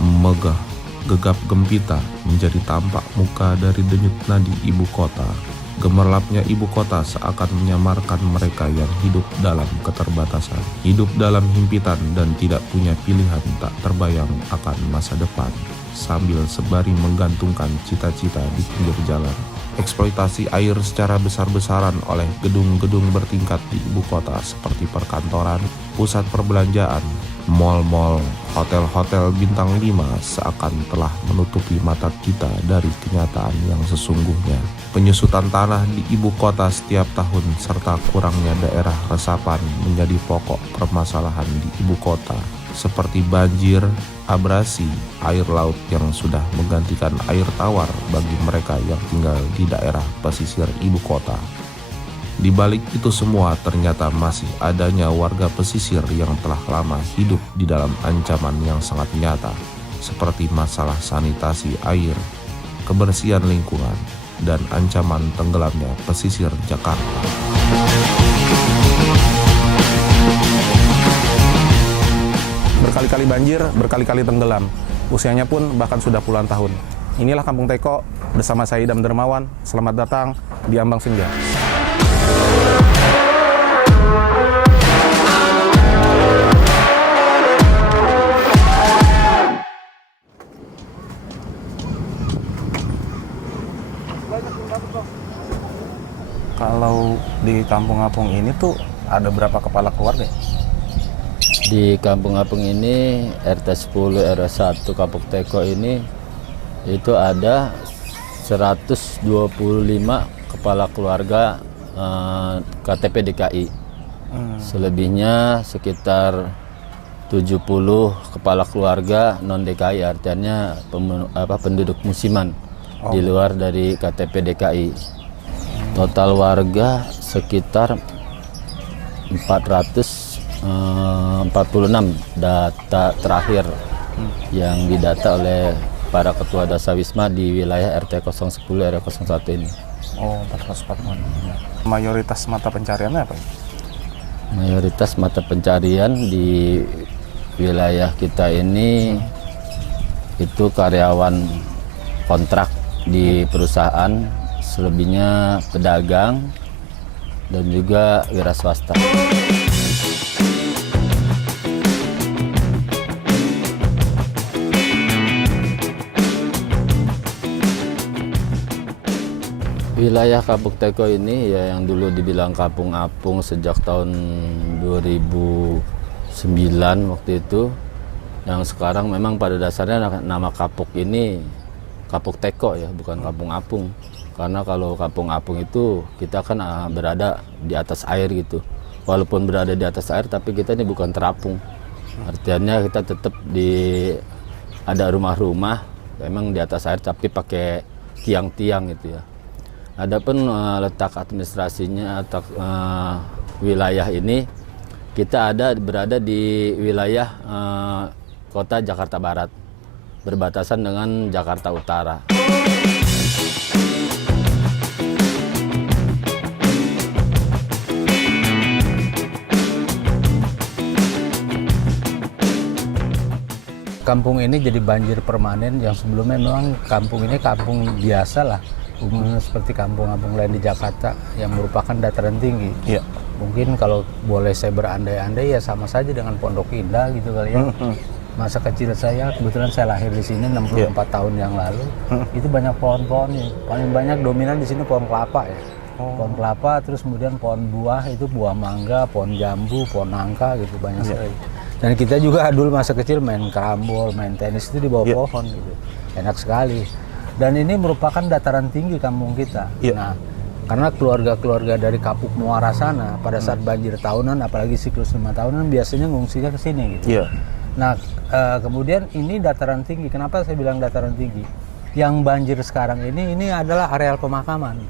megah, gegap gempita menjadi tampak muka dari denyut nadi ibu kota. Gemerlapnya ibu kota seakan menyamarkan mereka yang hidup dalam keterbatasan, hidup dalam himpitan dan tidak punya pilihan, tak terbayang akan masa depan, sambil sembari menggantungkan cita-cita di pinggir jalan. Eksploitasi air secara besar-besaran oleh gedung-gedung bertingkat di ibu kota seperti perkantoran, pusat perbelanjaan, mal-mal, hotel-hotel bintang 5 seakan telah menutupi mata kita dari kenyataan yang sesungguhnya. Penyusutan tanah di ibu kota setiap tahun serta kurangnya daerah resapan menjadi pokok permasalahan di ibu kota, seperti banjir, abrasi, air laut yang sudah menggantikan air tawar bagi mereka yang tinggal di daerah pesisir ibu kota. Di balik itu semua ternyata masih adanya warga pesisir yang telah lama hidup di dalam ancaman yang sangat nyata, seperti masalah sanitasi air, kebersihan lingkungan, dan ancaman tenggelamnya pesisir Jakarta. Berkali-kali banjir, berkali-kali tenggelam. Usianya pun bahkan sudah puluhan tahun. Inilah Kampung Teko bersama saya Idam Dermawan. Selamat datang di Ambang Senja. Kalau di kampung-kampung ini tuh ada berapa kepala keluarga? Di kampung-kampung ini RT 10 RW 1 Kampung Teko ini itu ada 125 kepala keluarga KTP DKI. Selebihnya sekitar 70 kepala keluarga non DKI, artinya penduduk musiman di luar dari KTP DKI. Total warga sekitar 446 data terakhir yang didata oleh para ketua Dasawisma di wilayah RT 010 RW 01 ini. Oh, 446. Mayoritas mata pencariannya apa? Mayoritas mata pencarian di wilayah kita ini itu karyawan kontrak di perusahaan, selebihnya pedagang dan juga wira swasta. Wilayah Kampung Teko ini ya yang dulu dibilang kampung apung sejak tahun 2009 waktu itu, yang sekarang memang pada dasarnya nama Kapuk ini Kapuk Teko ya, bukan kampung apung. Karena kalau kampung apung itu kita kan berada di atas air gitu. Walaupun berada di atas air tapi kita ini bukan terapung. Artinya kita tetap ada rumah-rumah memang di atas air tapi pakai tiang-tiang gitu ya. Adapun letak administrasinya atau wilayah ini kita berada di wilayah kota Jakarta Barat, berbatasan dengan Jakarta Utara. Kampung ini jadi banjir permanen, yang sebelumnya memang kampung ini kampung biasa lah, umumnya seperti kampung-kampung lain di Jakarta yang merupakan dataran tinggi. Iya. Mungkin kalau boleh saya berandai-andai ya sama saja dengan Pondok Indah gitu kali ya. Masa kecil saya, kebetulan saya lahir di sini 64 tahun yang lalu, itu banyak pohon-pohon nih. Paling banyak dominan di sini pohon kelapa ya. Pohon kelapa, terus kemudian pohon buah, itu buah mangga, pohon jambu, pohon nangka gitu, banyak sekali. Dan kita juga dulu masa kecil main karambol, main tenis itu di bawah pohon gitu. Enak sekali. Dan ini merupakan dataran tinggi kampung kita. Nah, karena keluarga-keluarga dari Kapuk Muara sana pada saat banjir tahunan, apalagi siklus 5 tahunan, biasanya ngungsinya ke sini gitu. Nah, kemudian ini dataran tinggi. Kenapa saya bilang dataran tinggi? Yang banjir sekarang ini adalah areal pemakaman.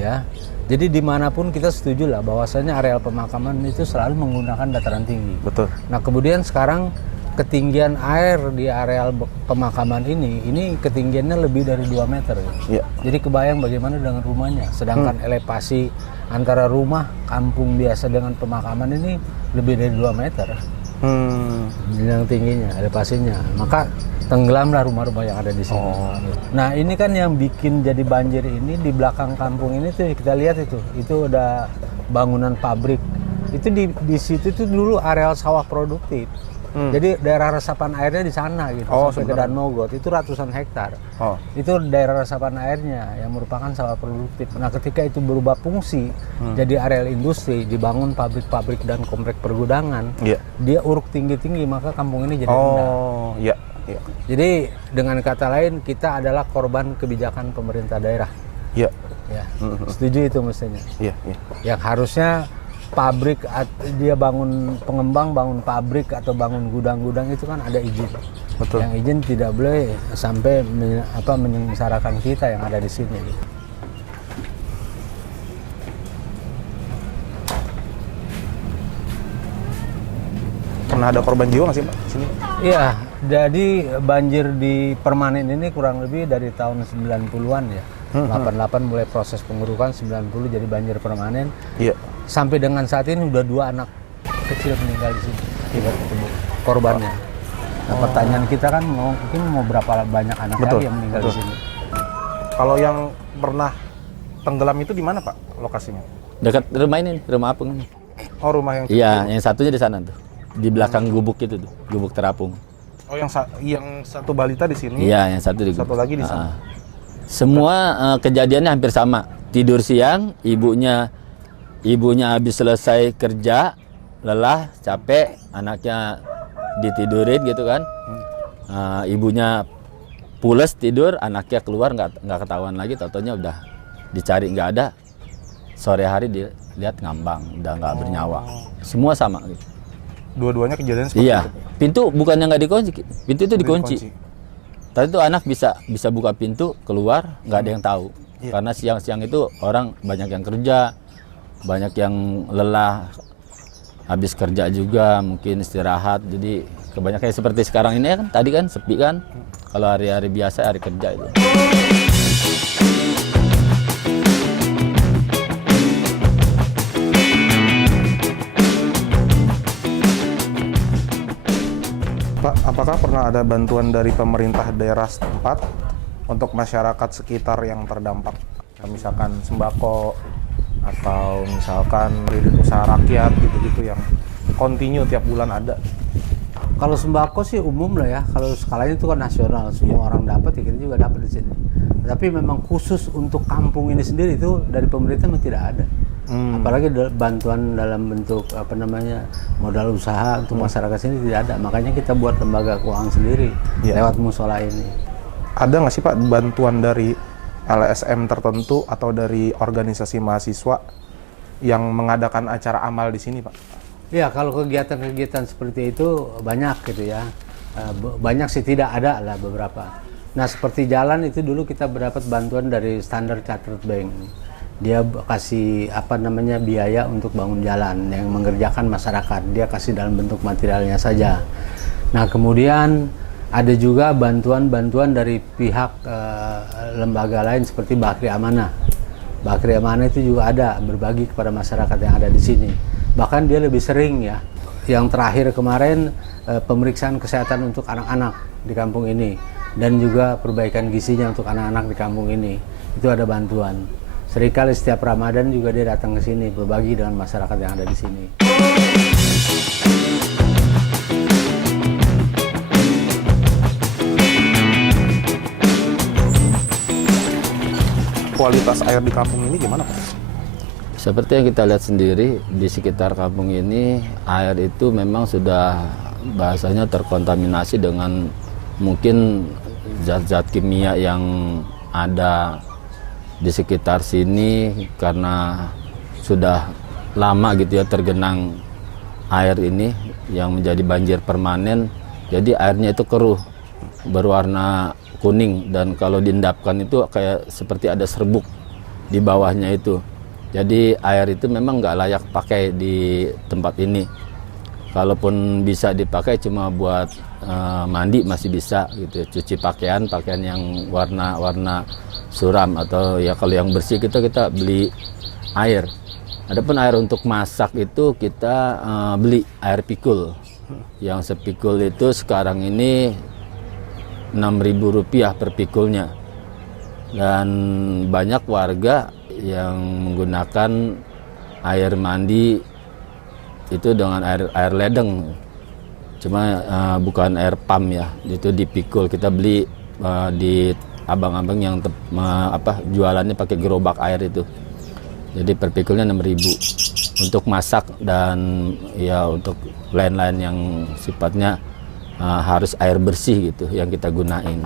Ya. Jadi dimanapun kita setuju lah bahwasanya areal pemakaman itu selalu menggunakan dataran tinggi. Betul. Nah, kemudian sekarang ketinggian air di areal pemakaman ini ketinggiannya lebih dari 2 meter. Ya. Jadi kebayang bagaimana dengan rumahnya. Sedangkan elevasi antara rumah kampung biasa dengan pemakaman ini lebih dari 2 meter. jenjang tingginya, elevasinya. Maka tenggelamlah rumah-rumah yang ada di sini. Nah ini kan yang bikin jadi banjir ini di belakang kampung ini tuh kita lihat itu udah bangunan pabrik. Itu di situ tuh dulu areal sawah produktif. Jadi daerah resapan airnya di sana gitu, sampai ke Danmogot itu ratusan hektar. Itu daerah resapan airnya yang merupakan sawah produktif. Nah ketika itu berubah fungsi jadi areal industri, dibangun pabrik-pabrik dan komplek pergudangan, dia uruk tinggi-tinggi, maka kampung ini jadi rendah. Jadi dengan kata lain kita adalah korban kebijakan pemerintah daerah. Setuju itu mestinya. Yang harusnya pabrik, dia bangun pengembang, bangun pabrik atau bangun gudang-gudang itu kan ada izin. Betul. Yang izin tidak boleh sampai menyengsarakan kita yang ada di sini. Pernah ada korban jiwa nggak sih Pak di sini? Iya, jadi banjir di permanen ini kurang lebih dari tahun 90-an ya. 88 mulai proses pengurukan, 90 jadi banjir permanen. Sampai dengan saat ini udah 2 anak kecil meninggal di sini akibat ketemu korbannya. Nah, pertanyaan kita kan mungkin mau berapa banyak anak lagi yang meninggal di sini. Kalau yang pernah tenggelam itu di mana Pak lokasinya? Dekat rumah ini, rumah apung ini. Oh rumah yang Iya, yang satunya di sana tuh. Di belakang gubuk itu tuh, gubuk terapung. Oh yang satu balita di sini. Iya, yang satu di gubuk. Satu lagi di sana. Semua kejadiannya hampir sama. Tidur siang, ibunya habis selesai kerja, lelah, capek, anaknya ditidurin gitu kan. Ibunya pules tidur, anaknya keluar nggak ketahuan lagi, taunya udah dicari nggak ada. Sore hari dilihat ngambang, udah nggak bernyawa. Semua sama gitu. Dua-duanya kejadian seperti itu. Pintu bukannya nggak dikunci, pintu itu dikunci. Tadi itu anak bisa buka pintu keluar, nggak ada yang tahu. Karena siang-siang itu orang banyak yang kerja, banyak yang lelah, habis kerja juga, mungkin istirahat. Jadi kebanyakan seperti sekarang ini kan, tadi kan sepi kan. Kalau hari-hari biasa, hari kerja itu. Pak, apakah pernah ada bantuan dari pemerintah daerah setempat untuk masyarakat sekitar yang terdampak? Misalkan sembako atau misalkan kredit usaha rakyat gitu-gitu yang kontinu tiap bulan ada. Kalau sembako sih umum lah ya. Kalau skalanya itu kan nasional, semua orang dapat, ya kita juga dapat di sini. Tapi memang khusus untuk kampung ini sendiri itu dari pemerintah memang tidak ada. Apalagi bantuan dalam bentuk modal usaha untuk masyarakat sini tidak ada. Makanya kita buat lembaga keuangan sendiri lewat musola ini. Ada nggak sih Pak bantuan dari LSM tertentu atau dari organisasi mahasiswa yang mengadakan acara amal di sini Pak? Ya, kalau kegiatan-kegiatan seperti itu banyak gitu ya. Banyak sih, tidak ada lah beberapa. Nah seperti jalan itu dulu kita mendapat bantuan dari Standard Chartered Bank. Dia kasih biaya untuk bangun jalan yang mengerjakan masyarakat. Dia kasih dalam bentuk materialnya saja. Nah kemudian ada juga bantuan-bantuan dari pihak lembaga lain seperti Bakri Amanah. Bakri Amanah itu juga ada berbagi kepada masyarakat yang ada di sini. Bahkan dia lebih sering ya. Yang terakhir kemarin pemeriksaan kesehatan untuk anak-anak di kampung ini dan juga perbaikan gizinya untuk anak-anak di kampung ini. Itu ada bantuan. Seringkali setiap Ramadan juga dia datang ke sini berbagi dengan masyarakat yang ada di sini. Kualitas air di kampung ini gimana Pak? Seperti yang kita lihat sendiri di sekitar kampung ini, air itu memang sudah bahasanya terkontaminasi dengan mungkin zat-zat kimia yang ada di sekitar sini karena sudah lama gitu ya tergenang air ini yang menjadi banjir permanen. Jadi airnya itu keruh, berwarna kuning, dan kalau diendapkan itu kayak seperti ada serbuk di bawahnya itu. Jadi air itu memang nggak layak pakai di tempat ini. Kalaupun bisa dipakai cuma buat mandi masih bisa gitu, cuci pakaian yang warna suram, atau ya kalau yang bersih kita beli air. Adapun air untuk masak itu kita beli air pikul. Yang sepikul itu sekarang ini Rp6.000 per pikulnya. Dan banyak warga yang menggunakan air mandi itu dengan air ledeng. Cuma bukan air pump ya, itu dipikul. Kita beli di abang-abang yang jualannya pakai gerobak air itu. Jadi per pikulnya 6.000 untuk masak dan ya untuk lain-lain yang sifatnya harus air bersih gitu yang kita gunain.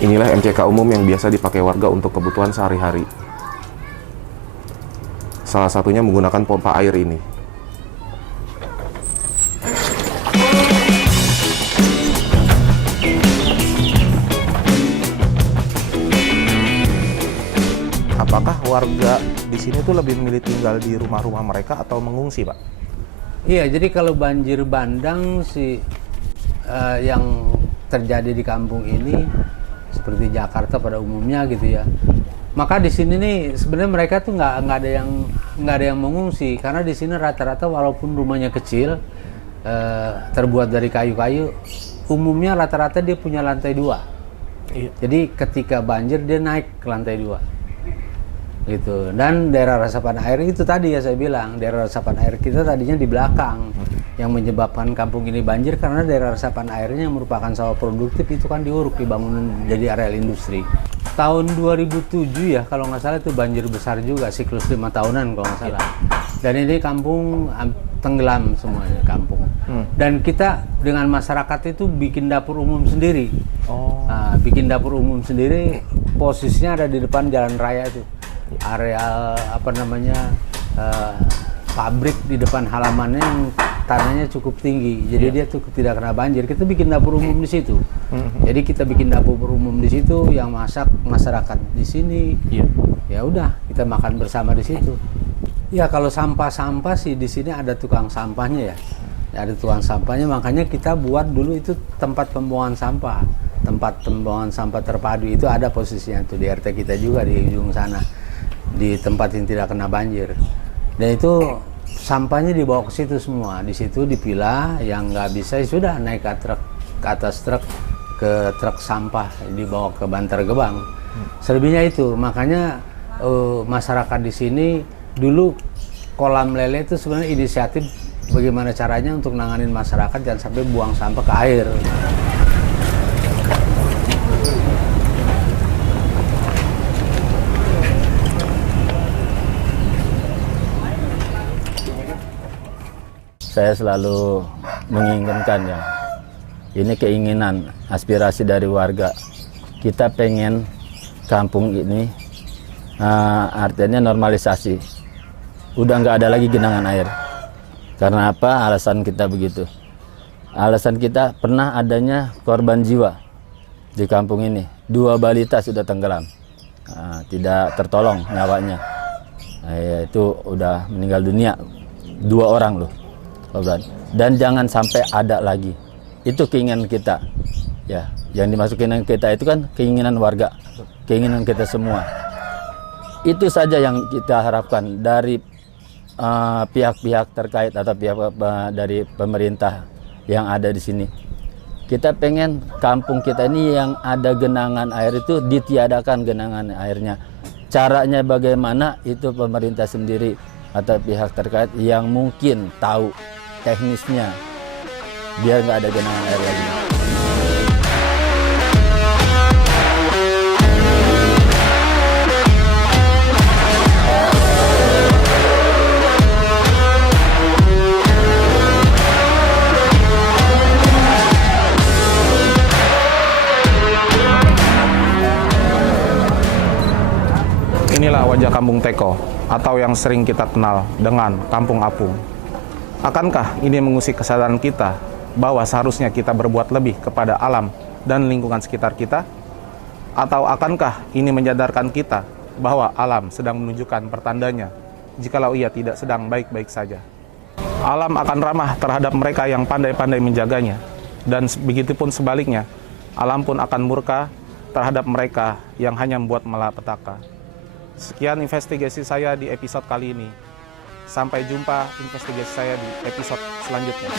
Inilah MCK umum yang biasa dipakai warga untuk kebutuhan sehari-hari. Salah satunya menggunakan pompa air ini. Apakah warga di sini tuh lebih memilih tinggal di rumah-rumah mereka atau mengungsi, Pak? Iya, jadi kalau banjir bandang yang terjadi di kampung ini seperti Jakarta pada umumnya gitu ya. Maka di sini nih sebenarnya mereka tuh nggak ada yang mengungsi karena di sini rata-rata walaupun rumahnya kecil terbuat dari kayu-kayu, umumnya rata-rata dia punya lantai 2. Iya. Jadi ketika banjir dia naik ke lantai 2. Gitu. Dan daerah resapan air itu tadi ya saya bilang, daerah resapan air kita tadinya di belakang. Yang menyebabkan kampung ini banjir karena daerah resapan airnya yang merupakan sawah produktif itu kan diuruk, dibangun jadi areal industri. Tahun 2007 ya kalau nggak salah itu banjir besar juga, siklus 5 tahunan kalau nggak salah. Dan ini kampung tenggelam semuanya kampung. Dan kita dengan masyarakat itu bikin dapur umum sendiri. Nah, bikin dapur umum sendiri, posisinya ada di depan jalan raya itu. Areal pabrik di depan halamannya yang tanahnya cukup tinggi, jadi dia tuh tidak kena banjir. Kita bikin dapur umum di situ. Jadi kita bikin dapur umum di situ, yang masak masyarakat di sini. Ya udah, kita makan bersama di situ. Ya kalau sampah-sampah sih di sini ada tukang sampahnya ya. Ada tukang sampahnya, makanya kita buat dulu itu tempat pembuangan sampah. Tempat pembuangan sampah terpadu itu ada posisinya tuh di RT kita juga di ujung sana, di tempat yang tidak kena banjir. Dan itu sampahnya dibawa ke situ semua, di situ dipilah, yang nggak bisa ya sudah naik ke atas truk, ke truk sampah dibawa ke Bantar Gebang. Selebihnya itu, makanya masyarakat di sini dulu kolam lele itu sebenarnya inisiatif bagaimana caranya untuk nanganin masyarakat jangan sampai buang sampah ke air. Saya selalu menginginkan ya, ini keinginan, aspirasi dari warga. Kita pengen kampung ini artinya normalisasi. Udah nggak ada lagi genangan air. Karena apa? Alasan kita begitu. Alasan kita pernah adanya korban jiwa di kampung ini. 2 balita sudah tenggelam, tidak tertolong nyawanya. Itu udah meninggal dunia, 2 orang loh. Dan jangan sampai ada lagi. Itu keinginan kita. Ya, yang dimaksud keinginan kita itu kan keinginan warga, keinginan kita semua. Itu saja yang kita harapkan dari pihak-pihak terkait atau pihak dari pemerintah yang ada di sini. Kita pengen kampung kita ini yang ada genangan air itu ditiadakan genangan airnya. Caranya bagaimana itu pemerintah sendiri atau pihak terkait yang mungkin tahu teknisnya biar nggak ada genangan air lagi. Inilah wajah Kampung Teko atau yang sering kita kenal dengan Kampung Apung. Akankah ini mengusik kesadaran kita bahwa seharusnya kita berbuat lebih kepada alam dan lingkungan sekitar kita? Atau akankah ini menyadarkan kita bahwa alam sedang menunjukkan pertandanya jikalau ia tidak sedang baik-baik saja? alam akan ramah terhadap mereka yang pandai-pandai menjaganya. Dan begitupun sebaliknya, alam pun akan murka terhadap mereka yang hanya membuat malapetaka. Sekian investigasi saya di episode kali ini. Sampai jumpa investigasi saya di episode selanjutnya.